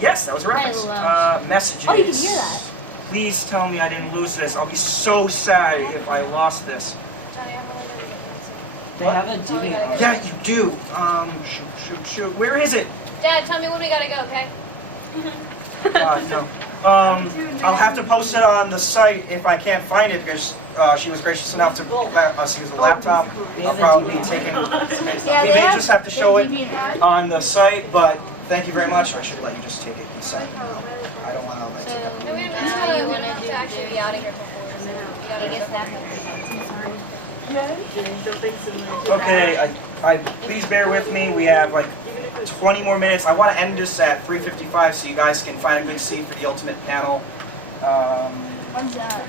Yes, that was a reference. Messages. Oh, you can hear that. Please tell me I didn't lose this. I'll be so sad if I lost this. They have a DVD. Yeah, you do. Shoot. Where is it? Dad, tell me when we gotta go, okay? No. I'll have to post it on the site if I can't find it because she was gracious enough to let us use the laptop. I'll probably be taking. We may just have to show it on the site, but thank you very much. I should let you just take it inside. I don't want to let you go. No, wait a minute. How you want to actually be out of here before? You gotta get that. Okay, please bear with me. We have like 20 more minutes. I want to end this at 3:55 so you guys can find a good seat for the ultimate panel. When's that?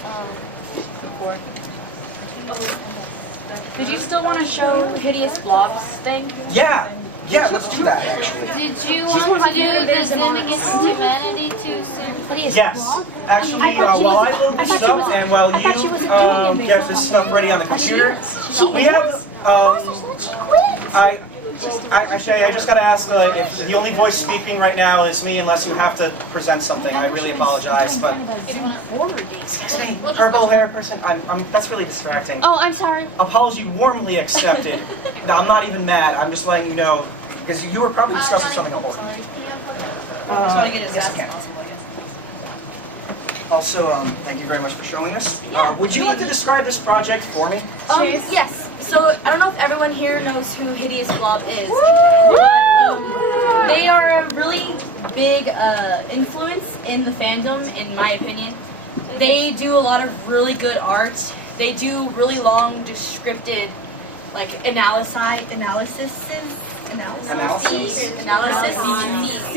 Did you still want to show Hideous Blob's thing? Yeah, let's do that actually. Did you want to do the Zim Against Humanity too soon? Yes, actually, while I load this up and while you get this stuff ready on the computer, we have, I just gotta ask if the only voice speaking right now is me, unless you have to present something. I really apologize, but excuse me, purple hair person. That's really distracting. Oh, I'm sorry. Apology warmly accepted. No, I'm not even mad. I'm just letting you know because you were probably discussing something important. Just want to get as yes, fast I as can. possible, I guess. Also, thank you very much for showing this. Would you like to describe this project for me? Yes. So I don't know if everyone here knows who Hideous Blob is, but they are a really big influence in the fandom, in my opinion. They do a lot of really good art. They do really long, descripted, like analysis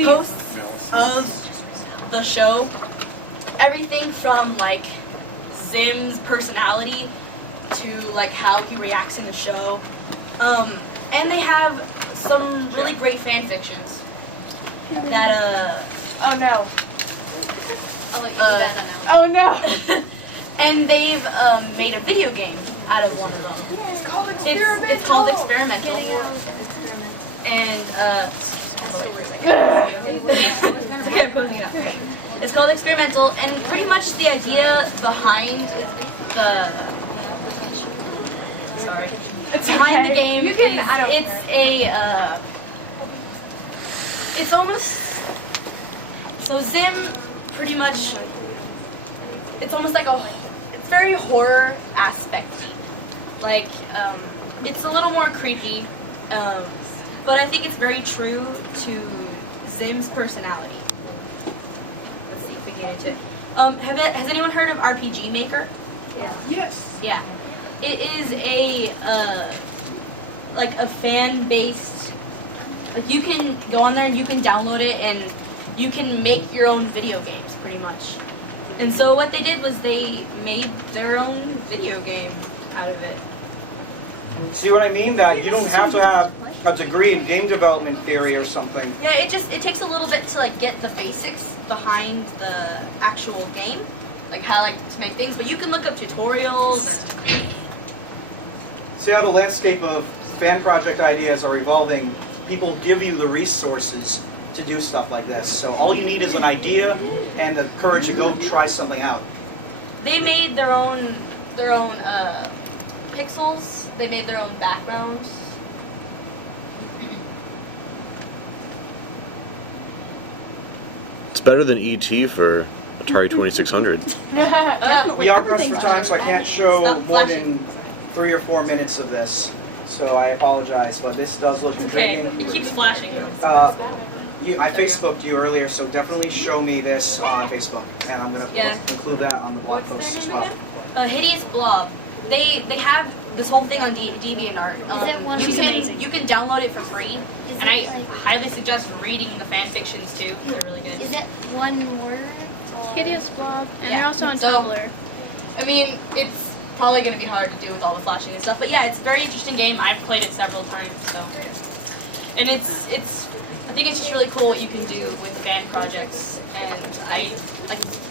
posts of the show. Everything from like Zim's personality to like how he reacts in the show, and they have some really great fan fictions that Oh no. I'll let you do that now. oh no. And they've made a video game out of one of them. It's called It's called Experimental. And it's okay, I'm closing it up. Okay. It's called Experimental, and pretty much the idea behind the behind the game is it's almost so Zim pretty much it's almost like it's very horror aspect-y. Like it's a little more creepy, but I think it's very true to Zim's personality. Let's see if we get into it. Has anyone heard of RPG Maker? Yeah. Yes. Yeah. It is a like a fan-based. Like you can go on there and you can download it and you can make your own video games, pretty much. And so what they did was they made their own video game out of it. See what I mean? That you don't have to have a degree in game development theory or something. Yeah, it takes a little bit to like get the basics behind the actual game, like how to make things. But you can look up tutorials and See how the landscape of fan project ideas are evolving. People give you the resources to do stuff like this. So all you need is an idea and the courage to go try something out. they made their own pixels. They made their own backgrounds. It's better than E.T. for Atari 2600. We are pressed for time, so I can't show more than 3 or 4 minutes of this. So I apologize, but this does look intriguing. Okay, it keeps flashing. I Facebooked you earlier, so definitely show me this on Facebook, and I'm going to include that on the blog post as well. Hideous Blob. They have this whole thing on DeviantArt. You can download it for free, and I highly suggest reading the fan fictions too. They're really good. Is it one word? Hideous Blob, and Yeah. they're also on So- Tumblr. I mean, it's probably going to be hard to do with all the flashing and stuff, but yeah, it's a very interesting game. I've played it several times, so. And I think it's just really cool what you can do with fan projects, and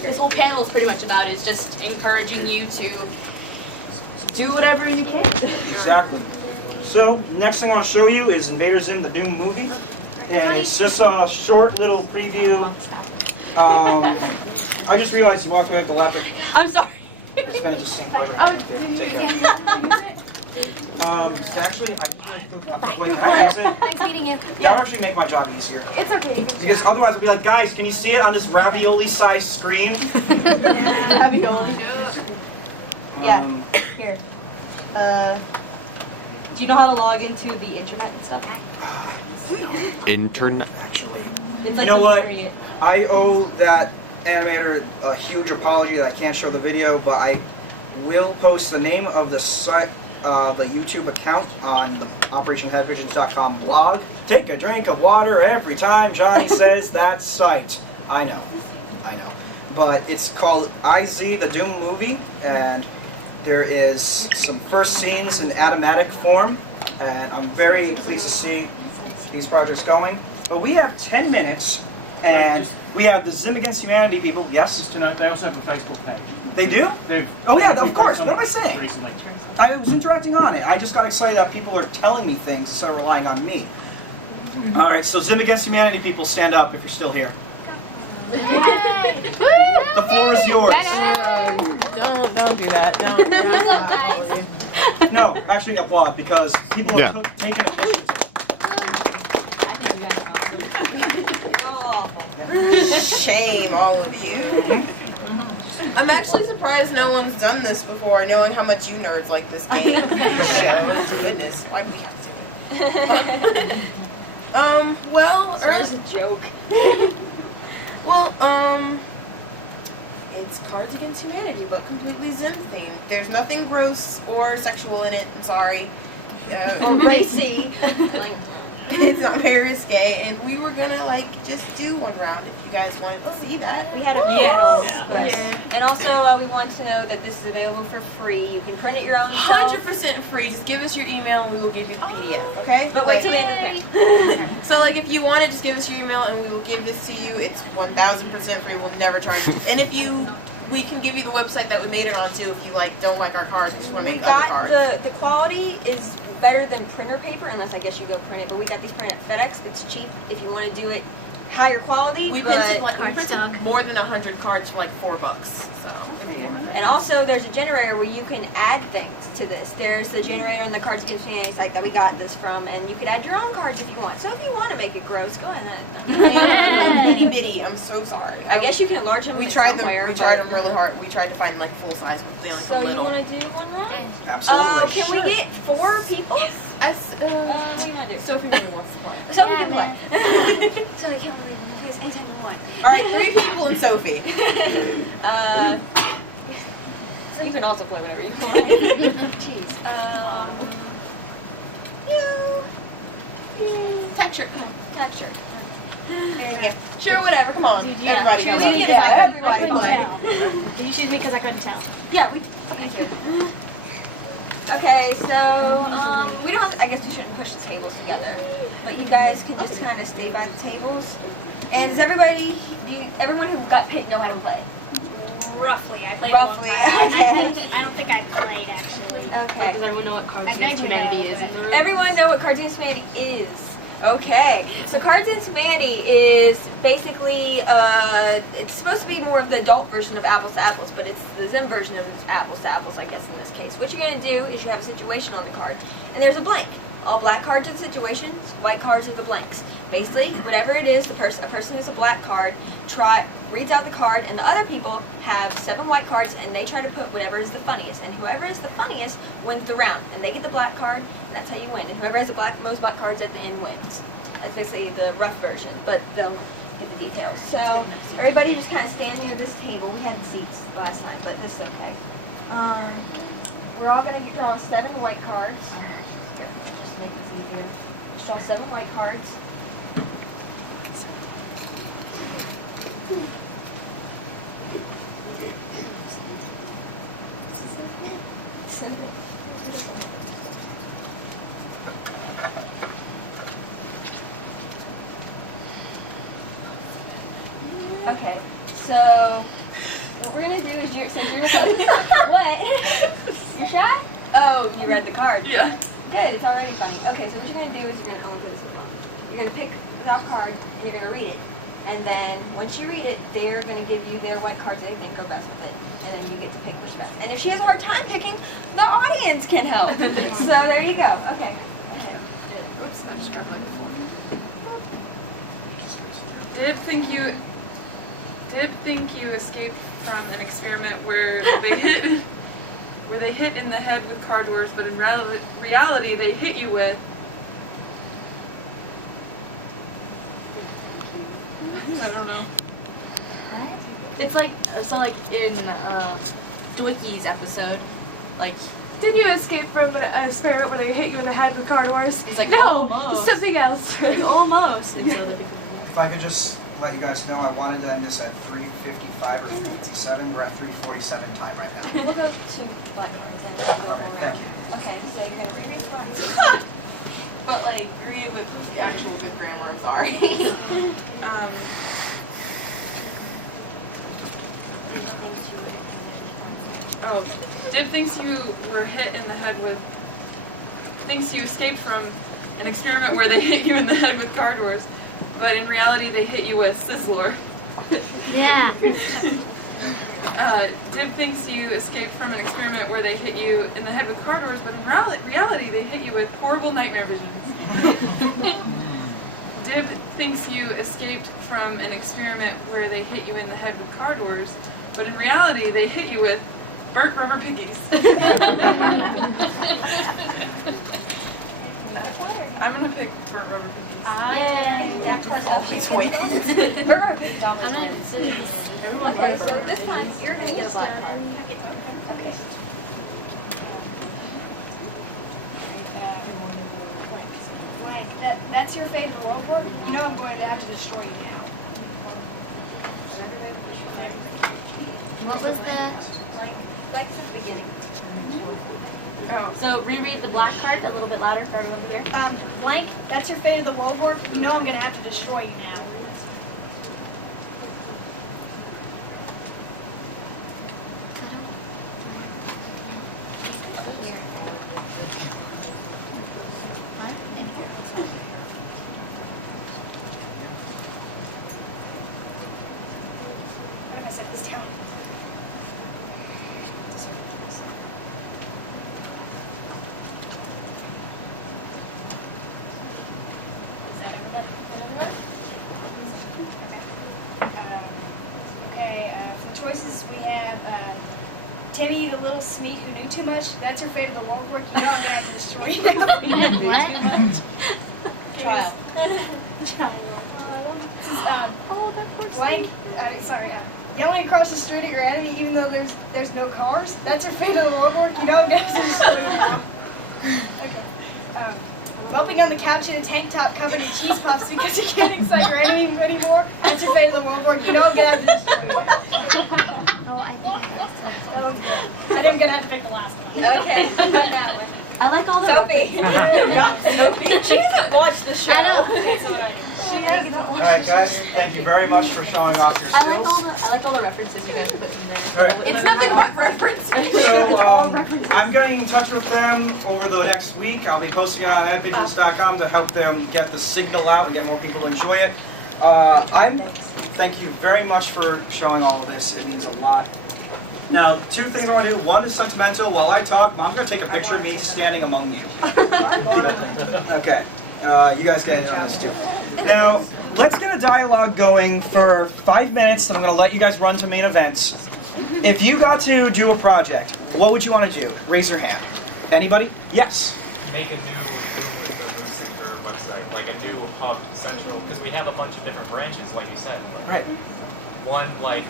this whole panel is pretty much about is just encouraging you to do whatever you can. Exactly. So, next thing I want to show you is Invader Zim, the Doom movie. and it's just a short little preview. I just realized you walked away with the laptop. I'm sorry. It's gonna just sink right Oh, in. did you Take use care. it? Actually, wait, can I use it? Thanks meeting you. That would actually make my job easier. It's okay. Because otherwise I'll be like, guys, can you see it on this ravioli-sized screen? Ravioli. Yeah. Here. Do you know how to log into the internet and stuff? Internet. Actually. It's like You know the what? period. I owe that animator a huge apology that I can't show the video, but I will post the name of the site, the YouTube account on the OperationHeadVisions.com blog. Take a drink of water every time Johnny says that site. I know. But it's called IZ the Doom Movie, and there is some first scenes in automatic form, and I'm very pleased to see these projects going. But we have 10 minutes, and we have the Zim Against Humanity people. Yes? Just to note, they also have a Facebook page. They do? They've Oh yeah, of course. What am I saying? Recently. I was interacting on it. I just got excited that people are telling me things instead of relying on me. Alright, so Zim Against Humanity people, stand up if you're still here. The floor is yours. Don't do that. Don't. No, actually applaud, because people Yeah. have taken initiative. Shame, all of you. I'm actually surprised no one's done this before, knowing how much you nerds like this game. Goodness, why do we have to? Well, It's a joke. well, it's Cards Against Humanity, but completely Zim themed. There's nothing gross or sexual in it. I'm sorry. Or racy. It's not very risque, and we were gonna just do one round if you guys wanted to see that. We had a Yes. panel. Yeah. And also, we want to know that this is available for free. You can print it your own self. 100% free. Just give us your email and we will give you the PDF. Okay? But wait till the end of the panel. So if you want it, just give us your email and we will give this to you. It's 1,000% free. We'll never charge you. And we can give you the website that we made it on too. If you don't like our cards, just want to We make other got cards. the quality is better than printer paper, unless I guess you go print it. But we got these printed at FedEx. It's cheap if you want to do it higher quality. We but- printed more than 100 cards for $4. So. And also, there's a generator where you can add things to this. There's the generator on the Cards Against Humanity site that we got this from, and you could add your own cards if you want. So if you want to make it gross, go ahead. Itty bitty. I'm so sorry. I guess you can enlarge them. We tried them. somewhere, We tried but- them really hard. We tried to find full size, but they only So come you little. want to do one round? Absolutely. Can we get 4 people? As, What do you want to do? Sophie really wants to play. So we Yeah, can play. So I can't believe it. Guys, anytime you want. All right, 3 people and Sophie. So you can also play whenever you want. Jeez. Texture, come on. Texture. There you go. Sure, whatever. Come on, everybody. Sure, Come we on. can Yeah, invite everybody everybody. play. Did you choose me because I couldn't tell? Yeah, we do. Okay, so we don't. I guess we shouldn't push the tables together, but you guys can just kind of stay by the tables. And does everybody, everyone who got picked know how to play? Roughly. I played Roughly, a long time. okay. I don't think I played, actually. Okay. Does everyone know what Cards I Against think we Humanity know, is in the room? Everyone know what Cards Against Humanity is. Okay, so Cards Against Humanity is basically, it's supposed to be more of the adult version of Apples to Apples, but it's the Zim version of Apples to Apples, I guess, in this case. What you're going to do is you have a situation on the card, and there's a blank. All black cards are the situations, white cards are the blanks. Basically, whatever it is, a person who's a black card reads out the card, and the other people have 7 white cards, and they try to put whatever is the funniest. And whoever is the funniest wins the round, and they get the black card, and that's how you win. And whoever has the most black cards at the end wins. That's basically the rough version, but they'll get the details. So everybody just kind of stand near this table. We had seats last time, but this is okay. We're all going to draw 7 white cards. Here, just to make this easier. Just draw 7 white cards. Okay, so what we're gonna do is since you're what? You're shy? Oh, you read the card. Yeah. Good, it's already funny. Okay, so what you're gonna do is you're gonna put this in the phone. You're gonna pick without card, and you're gonna read it. And then once you read it, they're gonna give you their white cards they think go best with it, and then you get to pick which best. And if she has a hard time picking, the audience can help. So there you go. Okay. Oops, I just grabbed like the phone. Dib think you escaped from an experiment where they hit in the head with card doors, but in reality they hit you with. I don't know. It's like in Dwicky's episode, like. Did you escape from an experiment where they hit you in the head with car doors? He's like, no, almost. something else. Like, almost. And so the people. If I could just let you guys know, I wanted to end this at 3:55 or 3:57. We're at 3:47 time right now. We'll go to black cards and go Alright, around. thank you. Okay, so you're gonna reread the cards. But like, read it with actual good grammar, I'm sorry. Oh, Dib thinks you were hit in the head with. Thinks you escaped from an experiment where they hit you in the head with car doors, but in reality they hit you with Sizzlor. Yeah. Dib thinks you escaped from an experiment where they hit you in the head with car doors, but in reality they hit you with horrible nightmare visions. Dib thinks you escaped from an experiment where they hit you in the head with car doors, but in reality they hit you with burnt rubber piggies. I'm gonna pick burnt rubber piggies. That card's Always win. Burger piggies always I'm not win. even sitting here. Okay, so this time you're gonna get a black card. Okay. Blank. That's your fate of the world war. You know I'm going to have to destroy you now. What was the? Like since the beginning. Oh, So reread the black card a little bit louder for everyone to hear. Blank. That's your fate of the world war. You know I'm going to have to destroy you now. What if I set this down? Is that everybody? Okay, for the choices we have Timmy the little sneak who knew too much. That's your fate of the world work. You know I'm going to have to destroy you now. What? Trial. This is, blank. Sorry. Yelling across the street at your enemy even though there's no cars. That's your fate of the world work. You know I'm going to have to destroy you now. Okay. Bumping on the couch in a tank top covered in cheese puffs because you can't excite your enemy anymore. That's your fate of the world work. You know I'm going to have to destroy you. Oh, I think I got That one's good. I think I'm going to have to pick the last one. Okay, that one. I like all the. Sophie. She doesn't watch the show. I don't. She hasn't. All right, guys. Thank you very much for showing off your I like skills. all the references you guys put in there. All right. It's nothing but reference. So I'm getting in touch with them over the next week. I'll be posting it on adpigeons.com to help them get the signal out and get more people to enjoy it. Thank you very much for showing all of this. It means a lot. Now, two things I want to do. One is sentimental. While I talk, Mom's going to take a picture of me standing among you. Okay. You guys get in on this too. Now, let's get a dialogue going for 5 minutes, and I'm going to let you guys run to main events. If you got to do a project, what would you want to do? Raise your hand. Anybody? Yes. Make a new room with the Moonsinger website, like a new hub central, because we have a bunch of different branches, like you said. Like Right. One like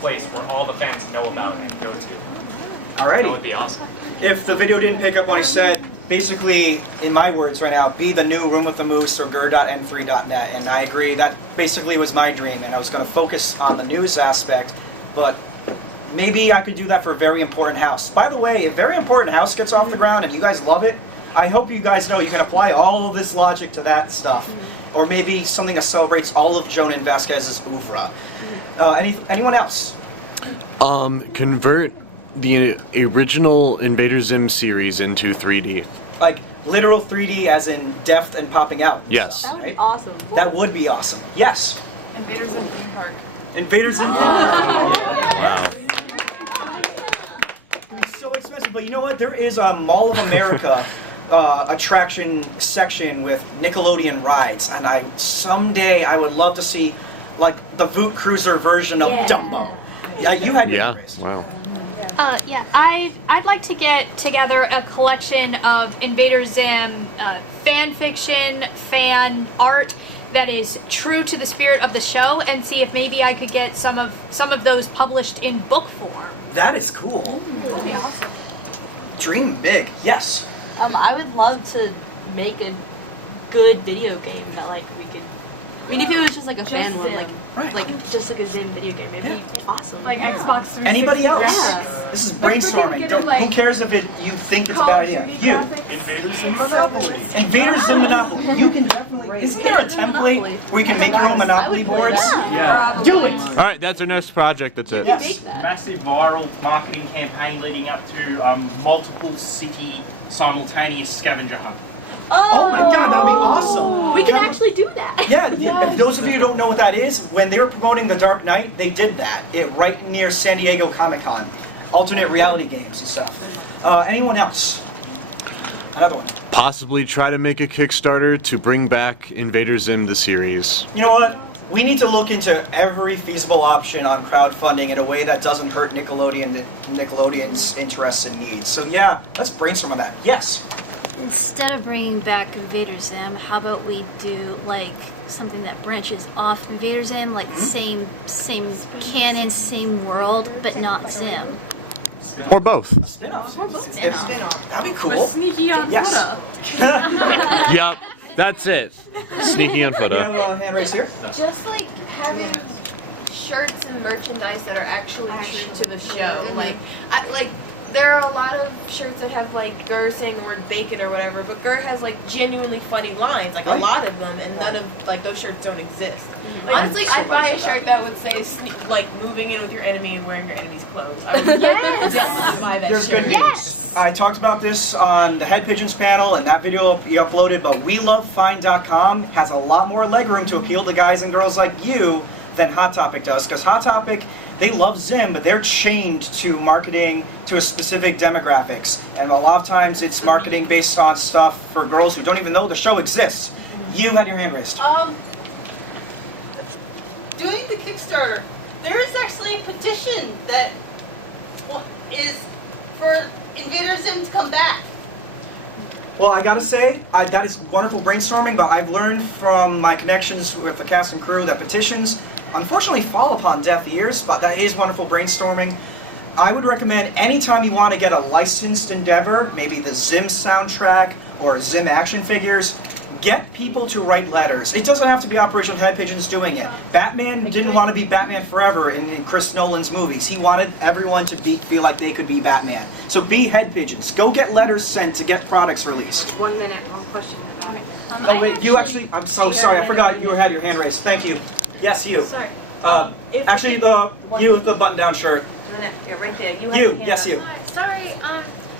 place where all the fans know about and go to. That Alrighty. would be awesome. If the video didn't pick up what I said, basically, in my words right now, be the new Room with the Moose or gur.n3.net. And I agree, that basically was my dream, and I was going to focus on the news aspect, but maybe I could do that for a Very Important House. By the way, if Very Important House gets off the ground and you guys love it, I hope you guys know you can apply all of this logic to that stuff. Or maybe something that celebrates all of Jonan Vasquez's oeuvre. Anyone else? Convert the original Invader Zim series into 3D. Like Literal 3D as in depth and popping out. Yes. That would be Right? awesome. That would be awesome. Yes. Invaders in theme park. Invaders in Wow. It's so expensive, but you know what? There is a Mall of America attraction section with Nickelodeon rides, and someday I would love to see like the Voot Cruiser version of Dumbo. Yeah, you had your Yeah. race. Wow. Yeah, I'd like to get together a collection of Invader Zim fan fiction, fan art that is true to the spirit of the show, and see if maybe I could get some of those published in book form. That is cool. That'd be awesome. Dream big. Yes. I would love to make a good video game that like we could. I mean, if it was just like a fan one, like just like a Zim video game, it'd be awesome. Like Xbox 360. Anybody else? Yeah. This is But we can brainstorming. get Don't, it, like, who cares if you think it's a Call bad of idea? Duty You. graphics. Invaders in Monopoly. Invaders in Monopoly. You can definitely. Isn't there a template where you can make your own Monopoly boards? Yeah. Do it. All right, that's our next project. That's it. Yes. Massive viral marketing campaign leading up to multiple city simultaneous scavenger hunt. Oh my God, that'd be awesome. We can actually do that. Yeah, if those of you who don't know what that is, when they were promoting The Dark Knight, they did that. Right near San Diego Comic-Con. Alternate reality games and stuff. Anyone else? Another one. Possibly try to make a Kickstarter to bring back Invader Zim the series. You know what? We need to look into every feasible option on crowdfunding in a way that doesn't hurt Nickelodeon's interests and needs. So yeah, let's brainstorm on that. Yes. Instead of bringing back Invader Zim, how about we do like something that branches off Invader Zim, like same canon, same world, but not Zim. Or both. A spin-off. Spin-off. That'd be cool. Sneaky on Yes. Yep, that's it. Sneaky on You footer. have a hand raised here? Just like having shirts and merchandise that are actually true to the show. Like there are a lot of shirts that have like Gur saying the word bacon or whatever, but Gur has like genuinely funny lines, like a lot of them, and none of like those shirts don't exist. Honestly, I'd buy a shirt that would say like moving in with your enemy and wearing your enemy's clothes. I would definitely buy that There's shirt. good news. I talked about this on the Head Pigeons panel, and that video you uploaded, but WeLoveFine.com has a lot more legroom to appeal to guys and girls like you than Hot Topic does, because Hot Topic, they love Zim, but they're chained to marketing to a specific demographics, and a lot of times it's marketing based on stuff for girls who don't even know the show exists. You had your hand raised. Doing the Kickstarter, there is actually a petition that is for Invader Zim to come back. Well, I gotta say, that is wonderful brainstorming, but I've learned from my connections with the cast and crew that petitions unfortunately fall upon deaf ears, but that is wonderful brainstorming. I would recommend anytime you want to get a licensed endeavor, maybe the Zim soundtrack or Zim action figures, get people to write letters. It doesn't have to be Operation Head Pigeons doing it. Batman didn't want to be Batman forever in Chris Nolan's movies. He wanted everyone to feel like they could be Batman. So be Head Pigeons. Go get letters sent to get products released. 1 minute, one question. Oh wait, you actually, I'm so sorry, I forgot you had your hand raised. Thank you. Yes, you. Sorry. Actually, you with the button-down shirt. Yeah, right there. Yes, you. Sorry,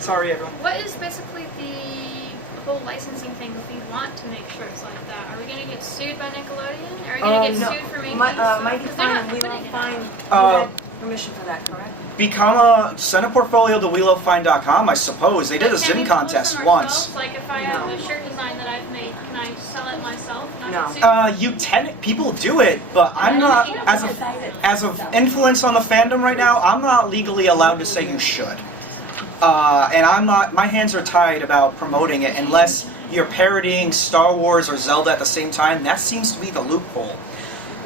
Sorry, everyone. what is basically the whole licensing thing if we want to make shirts like that? Are we going to get sued by Nickelodeon? Are we going to get sued for making Mikey because they're not Fine, we putting will it find out. permission for that, correct? Send a portfolio to WeLoveFine.com, I suppose. They did a But can Zim we contest publish them once. ourselves? Like if I have a shirt design that I've made, can I sell it myself? And I can sue? People do it, but I'm not, as of influence on the fandom right now, I'm not legally allowed to say you should. And I'm not, my hands are tied about promoting it unless you're parodying Star Wars or Zelda at the same time. That seems to be the loophole.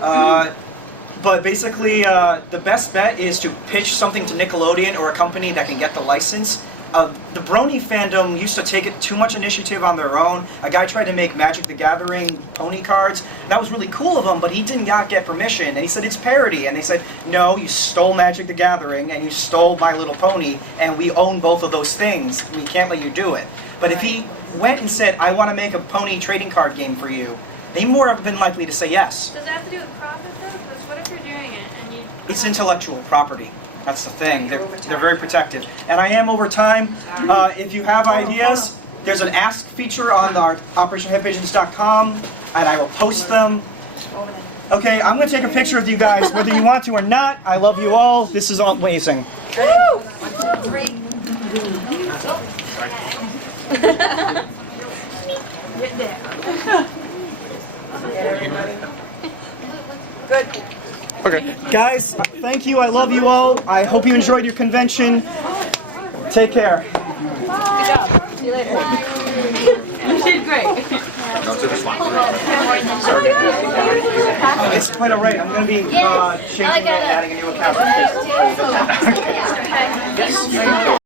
But basically, the best bet is to pitch something to Nickelodeon or a company that can get the license. The Brony fandom used to take it too much initiative on their own. A guy tried to make Magic the Gathering pony cards. That was really cool of him, but he did not get permission. And he said, it's parody. And they said, no, you stole Magic the Gathering and you stole My Little Pony, and we own both of those things. We can't let you do it. But if he went and said, I want to make a pony trading card game for you, they more have been likely to say yes. Does it have to do with profit though? Because what if you're doing it and you... It's intellectual property. That's the thing. They're very protective. And I am over time. If you have ideas, There's an ask feature on our OperationHeadPigeons.com, and I will post them. Okay, I'm going to take a picture with you guys, whether you want to or not. I love you all. This is amazing. Good. Okay. Guys, thank you. I love you all. I hope you enjoyed your convention. Take care. Good job. See you later. You did great. It's quite alright. I'm going to be changing and adding a new account.